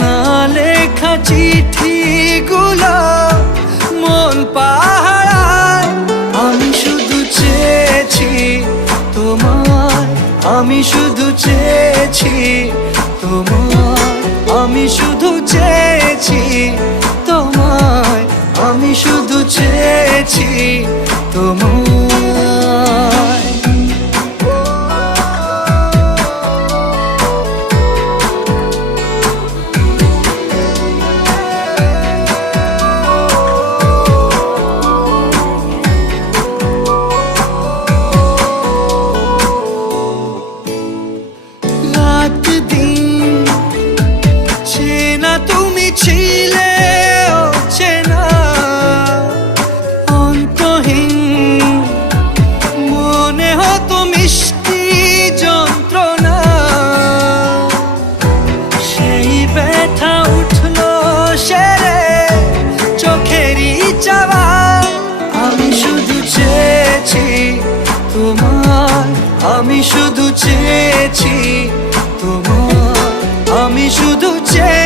না লেখা চিঠিগুলো মন পাহারায়। আমি শুধু চেয়েছি তোমায়, আমি শুধু চেয়েছি তোমায়, আমি শুধু চেয়েছি তোমায়, আমি শুধু চেয়েছি তোমায়। রাত দিন চেনা তুমি ছিলে চেনা অন্তহীন, মনে হতো মিষ্টি যন্ত্রণা। সেই ব্যথা উঠলো সেরে চোখেরই চাওয়া। আমি শুধু চেয়েছি তোমার, আমি শুধু চেয়েছি তোমার, আমি শুধু চেয়েছি